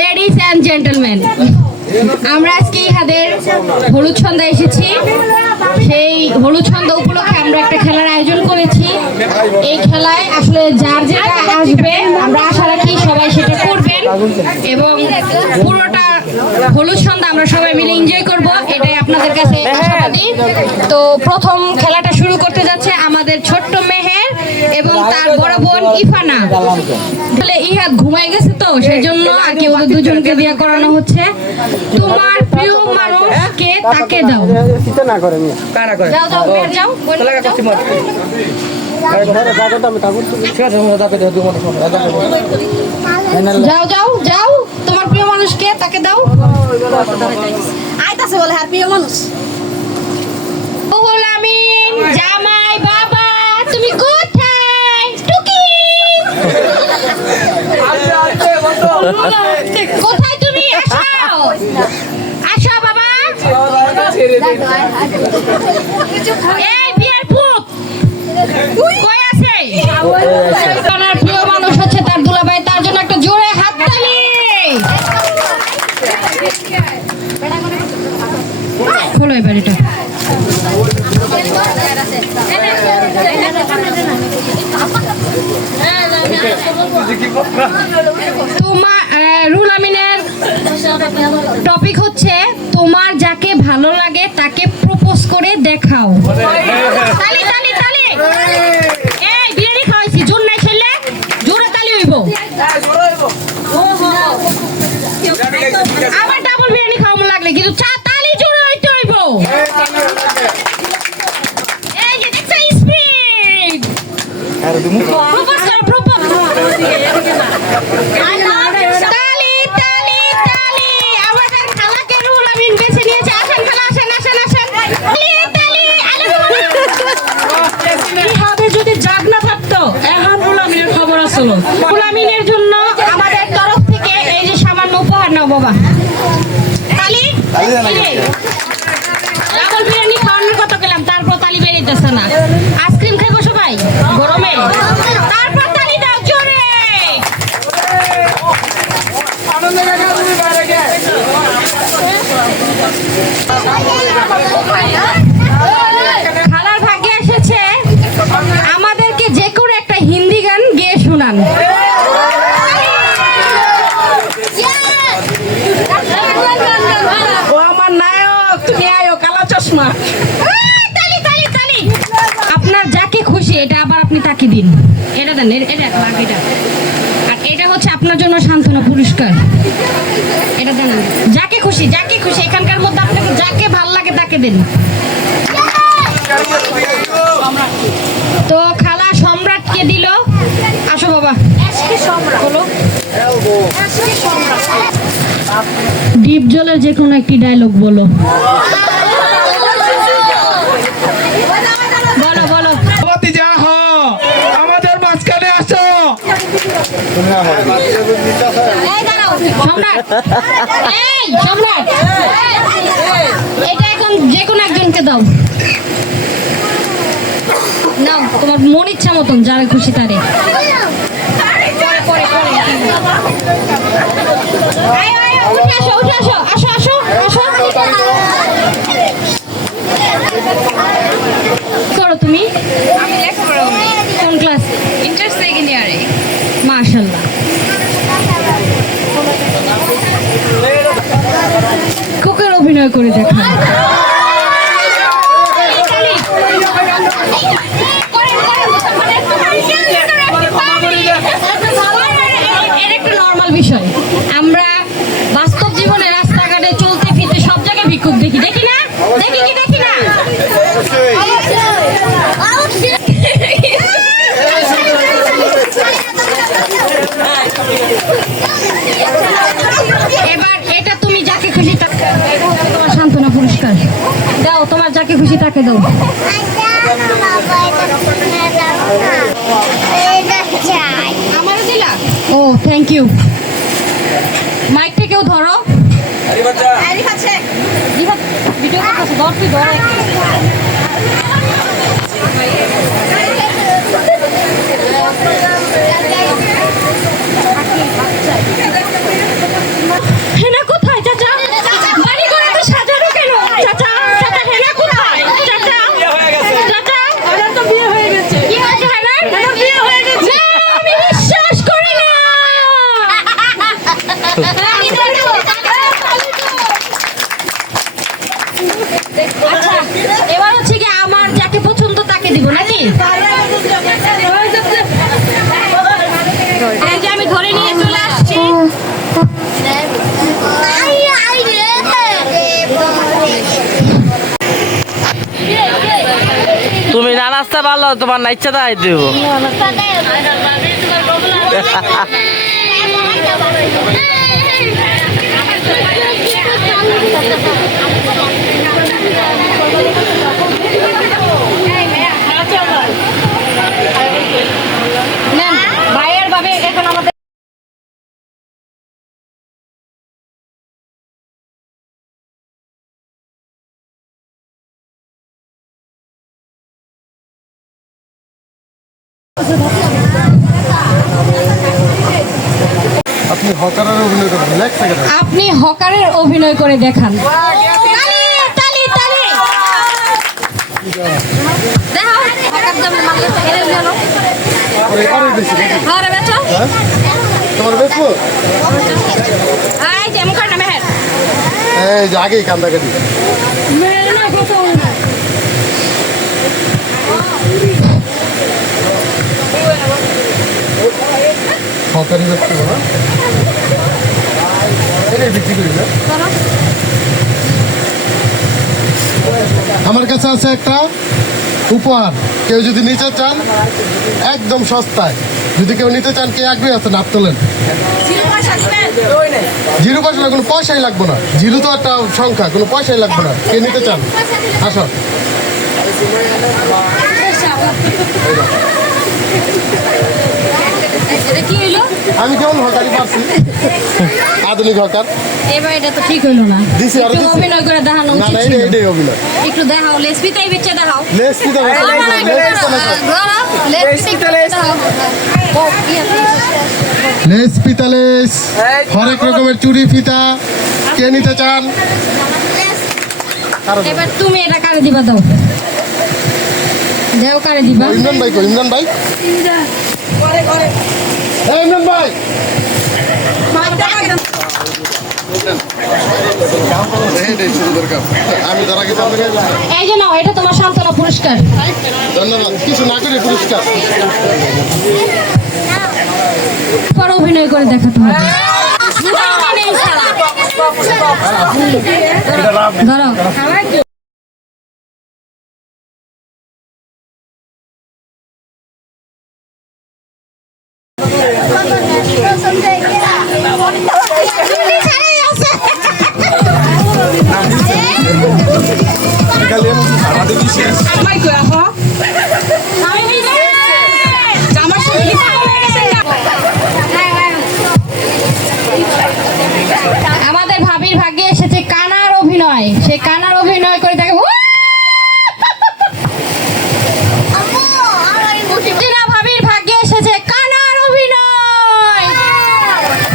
Ladies and gentleman, আমরা আজকে ইহাদের হলুদ সন্ধ্যা এসেছি। সেই হলুদ সন্ধ্যা উপলক্ষে আমরা একটা খেলার আয়োজন করেছি। এই খেলায় আসলে যার যেটা আসবে আমরা আশা রাখি সবাই সেটা করবেন এবং পুরোটা হলুদ সন্ধ্যা আমরা সবাই মিলে এনজয় করব, এটাই আপনাদের কাছে আশাবাদী। তো প্রথম খেলাটা শুরু করতে যাচ্ছে আমাদের ছোট্ট মেহের এবং তার বড় বোন ইফানা। আসলে ইহাদ ঘুমাই গেছে তো সেই জন্য আর কি ওদের দুজনকে দিয়ে করানো হচ্ছে। তোমার প্রিয় মানুষ কে তাকে দাও। যাও যাও বের যাও যাও যাও যাও, তোমার প্রিয় মানুষকে তাকে দাও। আইতাছে বলে আর প্রিয় মানুষ রুহুল আমিন জামাই বাবা তুমি কোথায়? টুকি কোথায় তুমি? আসো আসো বাবা। এই বিয়ার পুত কই আছে? আপনার প্রিয় মানুষ হচ্ছে তার দুলাভাই, তার জন্য একটা জোরে হাততালি। খোলো এবার এটা। তোমার রুহুল আমিনের টপিক হচ্ছে তোমার যাকে ভালো লাগে তাকে প্রপোজ করে দেখাও। তালি তালি তালি। এই বিরিয়ানি খাওয়াইছি, জোর নাই ছেলে, জোরে তালি হইব। আবার ডাবল বিরিয়ানি খাওয়ানো লাগলে কিন্তু চা তালি জোরে হইতে হইব। এই যে দেখছো স্পিড। প্রপোজ করো, প্রপোজ। তালি তালি তালি। আমাদের খালাকে রুহুল আমিন বেছে নিয়েছে। আসেন খালা, আসেন আসেন আসেন। তালি তালি। ইহাদের যদি জাগ না থাকতো এখন রুহুল আমিনের খবর আসলো। রুহুল আমিনের জন্য আমাদের তরফ থেকে এই যে সামান্য উপহার নাও বাবা। তালি। ডাবল বিরিয়ানি খাওয়ানোর কথা পেলাম, তারপর তালি বেরিয়েছে না। আইসক্রিম খাবো সবাই গরমে, তারপর তালি দাও জোরে। খালার ভাগ্যে এসেছে আমাদেরকে যে কোনো একটা হিন্দি গান গেয়ে শোনান। ও আমার নায়ক, তুমি আয়ো কালা চশমা। তালি তালি তালি। আপনার যাকে খুশি এটা আবার আপনি তাকে দিন। এটা দেন, এটা বাকিটা। আর এটা হচ্ছে আপনার জন্য সান্ত্বনা পুরস্কার। এটা দেন যাকে খুশি, যাকে খুশি এখানকার মধ্যে আপনাকে যাকে ভাল লাগে তাকে দিন। তো খালা সম্রাটকে দিল। আসো বাবা। বলো ডিপ জলের যে কোনো একটি ডায়লগ বলো। বলো বলো। আমাদের মাঝখানে আসো। এই দাঁড়াও সম্রাট, এই সম্রাট, এটা এখন যে কোনো একজনকে দাও। নাও তোমার মন ইচ্ছা মতন যারা খুশি তারে। পরে পরে আয়ো আয়ো উঠে আসো উঠে আসো, আসো আসো আসো। করো তুমি? আমি লেখাপড়া করি কোন ক্লাস? ইন্টার সেকেন্ড ইয়ারে। মাশাআল্লাহ। কোকের অভিনয় করে দেখা। এটা একটা নর্মাল বিষয়। আমরা বাস্তব জীবনে রাস্তাঘাটে চলতে ফিরতে সব জায়গায় ভিক্ষুক দেখি, দেখি না? দেখি কি দেখি না? এবার এটা তুমি যাকে খুশি তাকে, এটা হচ্ছে তোমার সান্ত্বনা পুরস্কার। দাও তোমার যাকে খুশি তাকে দাও। আমারও দিলা? ও থ্যাংক ইউ। মাইকটা কেউ ধরো। ভিডিও করতেছে, ধর তুই ধর। আচ্ছা এবার হচ্ছে কি আমার যাকে পছন্দ তাকে দিব নাকি? এই যে আমি ধরে নিয়ে চলে আসছি। তুমি না নাচতে পারলো তোমার না ইচ্ছা তাই দেব। নেন, ভাইয়ের ভাবে এখন আমাদের আপনি হকারের অভিনয় করবেন এক সেকেন্ড আপনি হকারের অভিনয় করে দেখান। তালি, তালি, তালি। দেখাও, হকার যেমন মারলে ফেলে দিলো। আরে বেশি বেশি ঘরে বেচো। হ্যাঁ তোমার বেশবো এই যে মুখের নামে হেড। এই যে আগেই কান্দাকাটি মেরে না কোথাও না। হকারি বেশবো না এটাই বিক্রি করি না আমার কাছে আছে একটা উপহার কেউ যদি নিতে চান একদম সস্তায় যদি কেউ নিতে চান কে আগ্রহী আছেন হাত তোলেন জিরো পয়সা না কোনো পয়সাই লাগবে না জিরো তো একটা সংখ্যা কোনো পয়সাই লাগবে না কে নিতে চান আসো এটা কি হইলো? আমি কেমন হকারি পারছি আধুনিক হকার এবার এটা তো ঠিক হইলো না। দিছি, আরো একটু দিছি। অভিনয় করে দেখানো না উচিত না ছিল। এটাই অভিনয় একটু দেখাও, লেসপিটাই বেচে দেখাও। লেস কি দেবো লেস পিতালেস হরেক রকমের চুড়ি ফিতা কে নিতে চান এবার তুমি এটা কারে দিবা দাও। দেও কারে দিবা। ইমরান ভাই কো ইমরান ভাই এই ইমরান ভাই আমি তার আগে সামনে গেলাম এই যে নাও, এটা তোমার সান্ত্বনা পুরস্কার। ধন্যবাদ কিছু না করে পুরস্কার পর অভিনয় করে দেখাতে হবে। ধরো। আমাদের ভাবির ভাগ্যে এসেছে কানার অভিনয়। সে কানার অভিনয় করে দেখে টিনা ভাবির ভাগ্যে এসেছে কানার অভিনয়।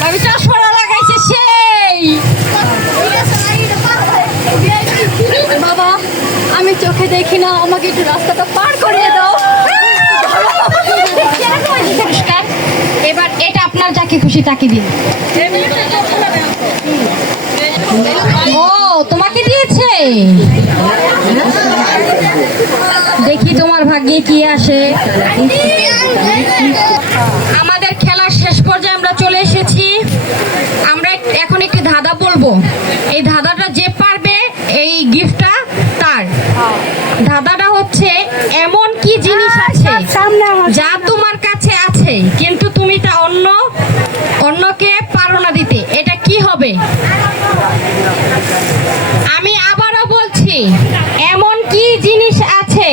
ভাবি চশমা লাগাইছে সেই। বাবা আমি চোখে দেখি না, আমাকে একটু রাস্তাটা পার করিয়ে দাও। পুরস্কার। এবার এটা আপনার যাকে খুশি তাকে দিন। ও তোমাকে দিয়েছে। দেখি তোমার ভাগ্যে কি আসে। আমাদের খেলার শেষ পর্যায়ে আমরা চলে এসেছি। আমরা এখন একটি ধাঁধা বলবো। এই ধাঁধাটা যে পারবে এই গিফটটা তার। ধাঁধাটা হচ্ছে এমন কি জিনিস আছে যা তোমার কাছে আছে কিন্তু তুমি তা অন্যকে পারো না দিতে, এটা কি হবে? আমি আবারও বলছি, এমন কি জিনিস আছে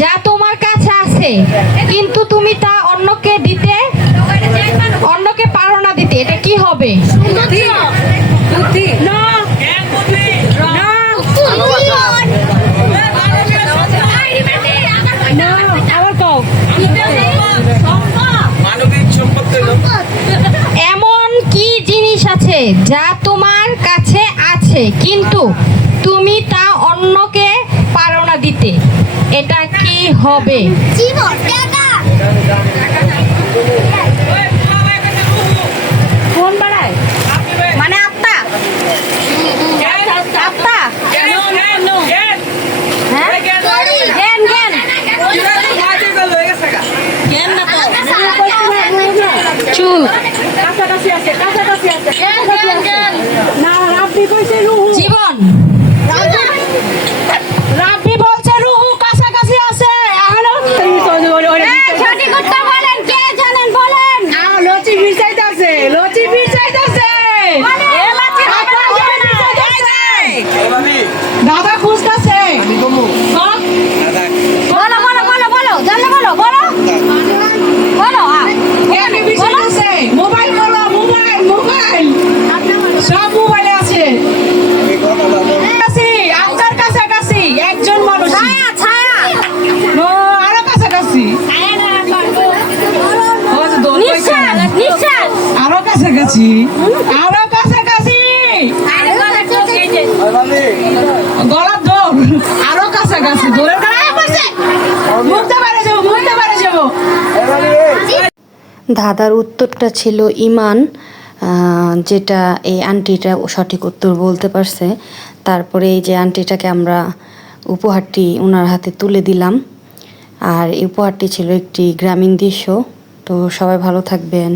যা তোমার কাছে আছে কিন্তু তুমি তা অন্যকে পারো না দিতে, এটা কি হবে? এমন কি জিনিস আছে যা তোমার কাছে আছে কিন্তু তুমি তা অন্যকে পারো না দিতে, এটা কি হবে? ফোন বাড়ায় সব মোবাইলে আছে আপনার কাছাকাছি একজন মানুষ আরো কাছাকাছি আরো কাছাকাছি আরো কাছাকাছি গলার দৌড় আরো কাছাকাছি দৌড়ের মুখতে পারে যাবো দাদার উত্তরটা ছিল ইমান, যেটা এই আন্টিটা সঠিক উত্তর বলতে পারছে। তারপরে এই যে আন্টিটাকে আমরা উপহারটি ওনার হাতে তুলে দিলাম, আর এই উপহারটি ছিল একটি গ্রামীণ দৃশ্য। তো সবাই ভালো থাকবেন।